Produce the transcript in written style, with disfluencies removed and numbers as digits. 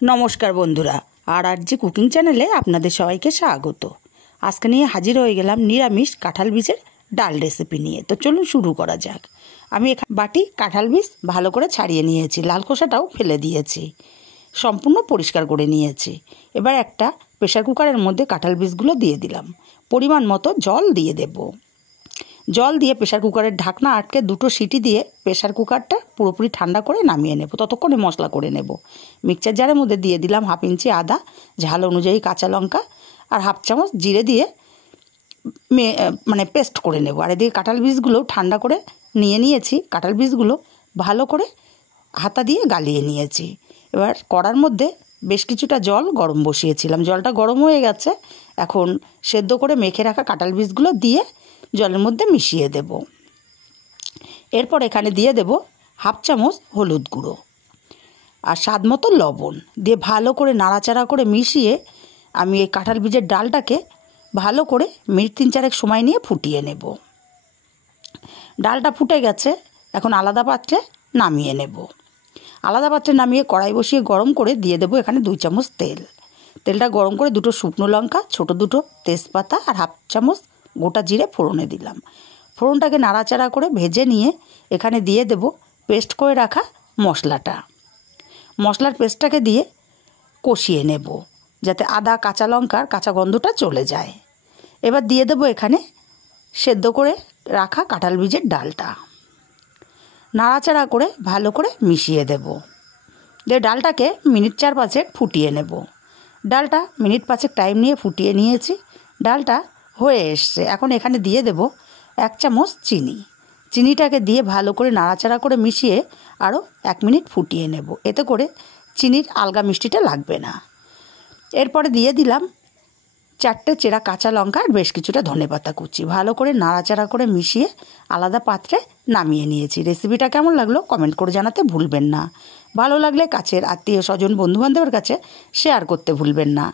নমস্কার বন্ধুরা, আর কুকিং চ্যানেলে আপনাদের সবাইকে স্বাগত। আজকে নিয়ে হাজির হয়ে গেলাম নিরামিষ কাঁঠাল বীজের ডাল রেসিপি নিয়ে। তো চলুন শুরু করা যাক। আমি এখানে বাটি কাঁঠাল বীজ ভালো করে ছাড়িয়ে নিয়েছি, লাল খোসাটাও ফেলে দিয়েছি, সম্পূর্ণ পরিষ্কার করে নিয়েছি। এবার একটা প্রেসার কুকারের মধ্যে কাঁঠাল বীজগুলো দিয়ে দিলাম, পরিমাণ মতো জল দিয়ে দেব। জল দিয়ে প্রেসার কুকারের ঢাকনা আটকে দুটো সিটি দিয়ে প্রেসার কুকারটা পুরোপুরি ঠান্ডা করে নামিয়ে নেব। ততক্ষণে মশলা করে নেব। মিক্সচার জারের মধ্যে দিয়ে দিলাম 1/2 ইঞ্চি আদা, ঝাল অনুযায়ী কাঁচা লঙ্কা আর 1/2 চামচ জিরে দিয়ে পেস্ট করে নেব। আর এদিকে কাঁঠাল বীজগুলো ঠান্ডা করে নিয়েছি। কাঁঠাল বীজগুলো ভালো করে হাতা দিয়ে গালিয়ে নিয়েছি। এবার কড়ার মধ্যে বেশ কিছুটা জল গরম বসিয়েছিলাম। জলটা গরম হয়ে গেছে। এখন সেদ্ধ করে মেখে রাখা কাঁঠাল বীজগুলো দিয়ে জলের মধ্যে মিশিয়ে দেব। এরপর এখানে দিয়ে দেব 1/2 চামচ হলুদ গুঁড়ো আর স্বাদ মতো লবণ দিয়ে ভালো করে নাড়াচাড়া করে মিশিয়ে আমি এই কাঁঠাল বীজের ডালটাকে ভালো করে মিনিট 3-4 সময় নিয়ে ফুটিয়ে নেব। ডালটা ফুটে গেছে, এখন আলাদা পাত্রে নামিয়ে নেব। আলাদা পাত্রে নামিয়ে কড়াই বসিয়ে গরম করে দিয়ে দেব এখানে 2 চামচ তেল। তেলটা গরম করে 2টো শুকনো লঙ্কা, ছোট 2টো তেজপাতা আর 1/2 চামচ গোটা জিরে ফোড়নে দিলাম। ফোড়নটাকে নাড়াচাড়া করে ভেজে নিয়ে এখানে দিয়ে দেব পেস্ট করে রাখা মশলাটা। মশলার পেস্টটাকে দিয়ে কষিয়ে নেব যাতে আদা কাঁচা লঙ্কার কাঁচা গন্ধটা চলে যায়। এবার দিয়ে দেব এখানে সেদ্ধ করে রাখা কাঁঠাল বীজের ডালটা। নাড়াচাড়া করে ভালো করে মিশিয়ে দেব। দিয়ে ডালটাকে মিনিট 4-5 ফুটিয়ে নেব। ডালটা মিনিট 5 টাইম নিয়ে ফুটিয়ে নিয়েছি। ডালটা হয়ে এসছে। এখন এখানে দিয়ে দেব 1 চামচ চিনি। চিনিটাকে দিয়ে ভালো করে নাড়াচাড়া করে মিশিয়ে আরও 1 মিনিট ফুটিয়ে নেব। এতে করে চিনির আলগা মিষ্টিটা লাগবে না। এরপরে দিয়ে দিলাম 4টে চেরা কাঁচা লঙ্কা আর বেশ কিছুটা ধনেপাতা কুচি। ভালো করে নাড়াচাড়া করে মিশিয়ে আলাদা পাত্রে নামিয়ে নিয়েছি। রেসিপিটা কেমন লাগলো কমেন্ট করে জানাতে ভুলবেন না। ভালো লাগলে কাছের আত্মীয় স্বজন বন্ধুবান্ধবের কাছে শেয়ার করতে ভুলবেন না।